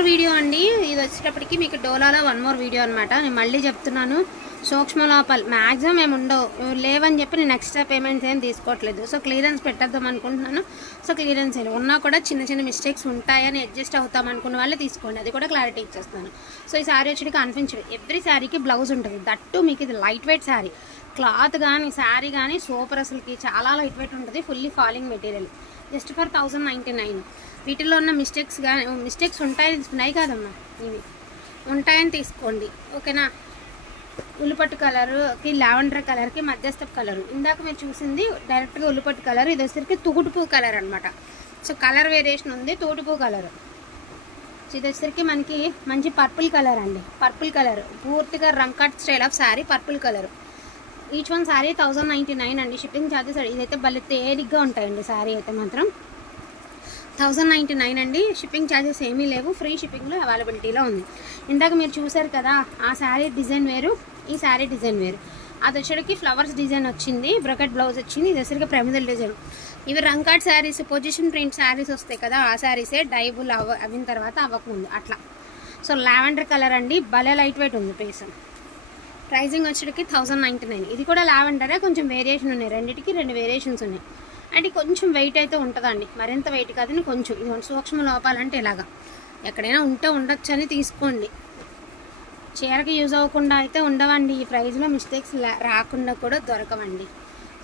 More video అండి. ఇది వచ్చేటప్పటికి మీకు డోలాలో వన్ మోర్ వీడియో అనమాట. నేను మళ్ళీ చెప్తున్నాను, సూక్ష్మ లోపాలు మ్యాక్సిమం ఏమి ఉండవు, లేవని చెప్పి నేను ఎక్స్ట్రా పేమెంట్స్ ఏం తీసుకోవట్లేదు. సో క్లియరెన్స్ పెట్టేద్దాం అనుకుంటున్నాను. సో క్లియరెన్స్ ఉన్నా కూడా చిన్న చిన్న మిస్టేక్స్ ఉంటాయని అడ్జస్ట్ అవుతాం అనుకున్న వాళ్ళే తీసుకోండి, అది కూడా క్లారిటీ ఇచ్చేస్తాను. సో ఈ శారీ వచ్చేటికి కనిపించదు, ఎవ్రీ శారీకి బ్లౌజ్ ఉంటుంది. దట్టు మీకు ఇది లైట్ వెయిట్ శారీ, క్లాత్ కానీ శారీ కానీ సూపర్, అసలుకి చాలా లైట్ వెయిట్ ఉంటుంది. Fully falling material, just for 1099. వీటిల్లో ఉన్న మిస్టేక్స్ ఉంటాయి కాదమ్మా, ఇవి ఉంటాయని తీసుకోండి, ఓకేనా. ఉల్లిపట్టు కలర్కి లావెండర్ కలర్కి మధ్యస్థపు కలరు, ఇందాక మీరు చూసింది డైరెక్ట్గా ఉల్లిపట్టు కలర్, ఇది వచ్చేసరికి తూటుపూ కలర్ అనమాట. సో కలర్ వేరియేషన్ ఉంది, తూటుపూ కలర్. సో ఇది వచ్చేసరికి మనకి మంచి పర్పుల్ కలర్ అండి, పర్పుల్ కలర్ పూర్తిగా రంకట్ style of sari, purple colour. Each one sari 1099 అండి. షిప్పింగ్ ఛార్జెస్ ఇదైతే భలే తేలిగ్గా ఉంటాయండి. శారీ అయితే మాత్రం 1099 అండి. షిప్పింగ్ ఛార్జెస్ ఏమీ లేవు, ఫ్రీ షిప్పింగ్లో అవైలబిలిటీలో ఉంది. ఇందాక మీరు చూసారు కదా, ఆ శారీ డిజైన్ వేరు, ఈ శారీ డిజైన్ వేరు. అది వచ్చేటికి ఫ్లవర్స్ డిజైన్ వచ్చింది, బ్రకెట్ బ్లౌజ్ వచ్చింది. ఇది వచ్చేసరికి ప్రమిదల్ డిజైన్. ఇవి రంకాట్ శారీస్, పొజిషన్ ప్రింట్ శారీస్ వస్తాయి కదా, ఆ శారీసే డైబుల్ అవిన తర్వాత అవ్వకముందు అట్లా. సో లావెండర్ కలర్ అండి, భలే లైట్ వెయిట్ ఉంది పీస్. ప్రైజింగ్ వచ్చేటికి 1099. ఇది కూడా లావెండరే, కొంచెం వేరియేషన్ ఉన్నాయి, రెండింటికి 2 వేరియేషన్స్ ఉన్నాయి. అంటే కొంచెం వెయిట్ అయితే ఉంటుందండి, మరింత వెయిట్ కాదని కొంచెం. ఇది సూక్ష్మ లోపాలంటే ఇలాగా ఎక్కడైనా ఉంటే ఉండొచ్చు అని తీసుకోండి. చీరకి యూజ్ అవ్వకుండా అయితే ఉండవండి, ఈ ప్రైస్లో మిస్టేక్స్ రాకుండా కూడా దొరకవండి.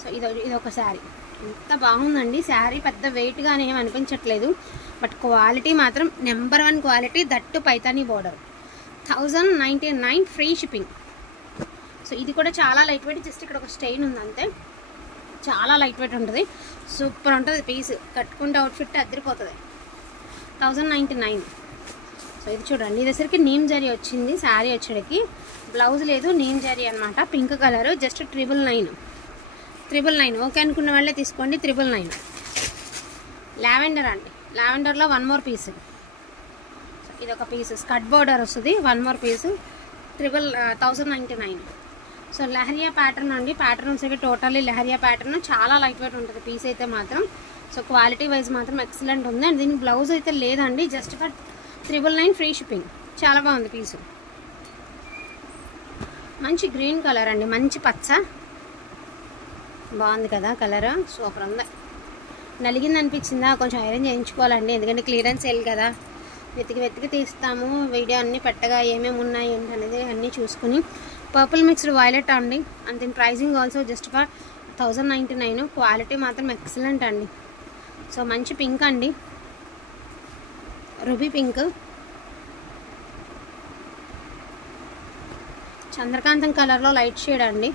సో ఇది ఒక శారీ, ఎంత బాగుందండి శారీ. పెద్ద వెయిట్గానే ఏం అనిపించట్లేదు, బట్ క్వాలిటీ మాత్రం number 1 quality, that Paithani border. 1099 free shipping. So ఇది కూడా చాలా లైట్ వెయిట్, జస్ట్ ఇక్కడ ఒక స్టెయిన్ ఉంది అంతే, చాలా లైట్ వెయిట్ ఉంటుంది, సూపర్ ఉంటుంది పీస్. కట్టుకుంటే అవుట్ఫిట్ అదిరిపోతుంది. 1099. సో ఇది చూడండి, ఇది వచ్చరికి నీమ్ జరీ వచ్చింది శారీ వచ్చేటికి, బ్లౌజ్ లేదు, నీమ్ జరీ అనమాట, పింక్ కలర్, జస్ట్ 999. ఓకే అనుకున్న వాళ్ళే తీసుకోండి. 999. లావెండర్ అండి, లావెండర్లో 1 మోర్ పీస్. ఇది ఒక పీస్ స్కర్ట్ బోర్డర్ వస్తుంది, 1 more piece, 1099. So lehariya pattern అండి, ప్యాటర్న్ వచ్చేసి టోటల్లీ లహరియా ప్యాటర్న్, చాలా లైట్ వెయిట్ ఉంటుంది పీస్ అయితే మాత్రం. సో క్వాలిటీ వైజ్ మాత్రం ఎక్సలెంట్ ఉంది. అండ్ దీనికి బ్లౌజ్ అయితే లేదండి, జస్ట్ ఫర్ 999 ఫ్రీ షిప్పింగ్. చాలా బాగుంది పీసు. మంచి గ్రీన్ కలర్ అండి, మంచి పచ్చ, బాగుంది కదా కలర్, సూపర్ ఉంది. నలిగింది అనిపించిందా, కొంచెం ఐరన్ చేయించుకోవాలండి, ఎందుకంటే క్లియరెన్స్ సేల్ కదా, వెతికి తీస్తాము. వీడియో అన్నీ పెట్టగా ఏమేమి ఉన్నాయి ఏంటి అనేది అన్నీ చూసుకుని. పర్పుల్ మిక్స్డ్ వైలెట్ అండి, అండ్ దీని pricing also just for 1099. Quality మాత్రం ఎక్సలెంట్ అండి. సో మంచి పింక్ అండి, రూబీ పింక్, చంద్రకాంతం కలర్లో లైట్ షేడ్ అండి.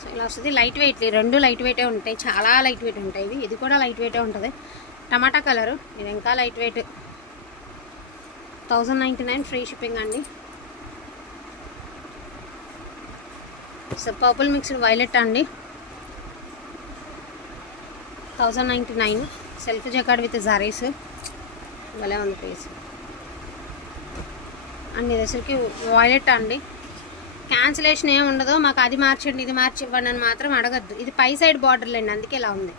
సో ఇలా వస్తుంది, లైట్ వెయిట్, 2 లైట్ వెయిటే ఉంటాయి, చాలా లైట్ వెయిట్ ఉంటాయి. ఇది కూడా లైట్ వెయిటే ఉంటుంది. టమాటా కలరు, ఇది ఇంకా లైట్ వెయిట్. 1099 ఫ్రీ షిప్పింగ్ అండి. సో పర్పుల్ మిక్స్డ్ వైలెట్ అండి, 1099. సెల్ఫ్ జకార్డ్ విత్ జారీస్, భలే ఉంది పీస్. అండ్ ఇది వచ్చరికి వైలెట్ అండి. క్యాన్సిలేషన్ ఏమి ఉండదు, మాకు అది మార్చండి ఇది మార్చి ఇవ్వండి అని మాత్రం అడగద్దు. ఇది పై సైడ్ బార్డర్లు అండి, అందుకే ఇలా ఉంది.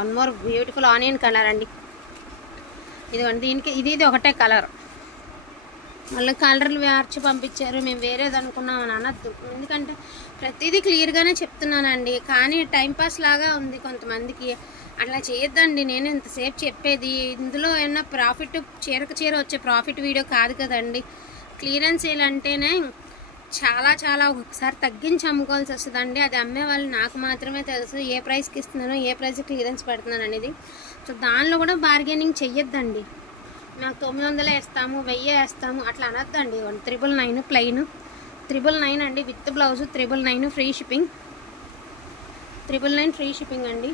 1 మోర్ బ్యూటిఫుల్ ఆనియన్ కలర్ అండి. దీనికి ఇది ఒకటే కలర్, మళ్ళీ కలర్లు మార్చి పంపించారు, మేము వేరేది అనుకున్నాం అని అనద్దు, ఎందుకంటే ప్రతిదీ క్లియర్గానే చెప్తున్నానండి. కానీ టైంపాస్ లాగా ఉంది కొంతమందికి, అట్లా చేయొద్దండి. నేను ఎంతసేపు చెప్పేది, ఇందులో ఏమన్నా ప్రాఫిట్, చీరకు చీర వచ్చే ప్రాఫిట్ వీడియో కాదు కదండి. క్లియరెన్స్ సేల్ అంటేనే చాలా ఒకసారి తగ్గించి అమ్ముకోవాల్సి వస్తుందండి. అది అమ్మే వాళ్ళు నాకు మాత్రమే తెలుసు, ఏ ప్రైస్కి ఇస్తున్నానో ఏ ప్రైస్ క్లియరెన్స్ పెడుతున్నాను అనేది. సో దానిలో కూడా బార్గెనింగ్ చెయ్యొద్దండి. నాకు 900 వేస్తాము, 1000 వేస్తాము అట్లా అనొద్దండి. 999 ప్లెయిన్, 999 అండి, with blouse 999 free shipping. 999 free shipping అండి.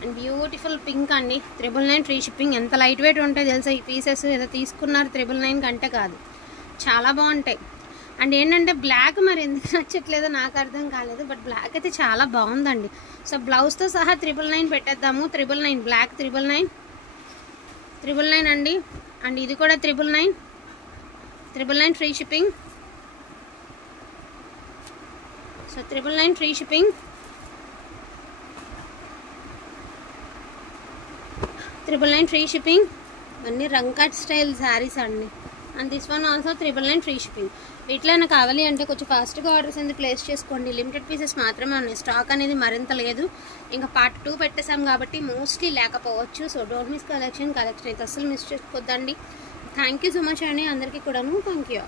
అండ్ బ్యూటిఫుల్ పింక్ అండి, 999 ఫ్రీ షిప్పింగ్. ఎంత లైట్ వెయిట్ ఉంటాయి తెలుసా ఈ పీసెస్, ఏదో తీసుకున్నారు 999 కంటే కాదు, చాలా బాగుంటాయి. అండ్ ఏంటంటే బ్లాక్ మరి ఎందుకు నచ్చట్లేదో నాకు అర్థం కాలేదు, బట్ బ్లాక్ అయితే చాలా బాగుందండి. సో బ్లౌజ్తో సహా 999 పెట్టేద్దాము. 999 బ్లాక్, 999 అండి. అండ్ ఇది కూడా 999 free shipping. So 999 free shipping. 999 free shipping. అన్నీ రంకట్ స్టైల్ శారీస్ అండి. And this one also 999 free shipping. వీటిలో నాకు కావాలి అంటే కొంచెం ఫాస్ట్గా ఆర్డర్స్ అనేది ప్లేస్ చేసుకోండి. లిమిటెడ్ పీసెస్ మాత్రమే ఉన్నాయి, స్టాక్ అనేది మరింత లేదు. ఇంకా పార్ట్ 2 పెట్టేసాం కాబట్టి మోస్ట్లీ లేకపోవచ్చు. సో డోంట్ మిస్ కలెక్షన్ అయితే అస్సలు మిస్ చేసుకోవద్దండి. థ్యాంక్ యూ సో మచ్ అండి అందరికీ కూడాను. Thank you.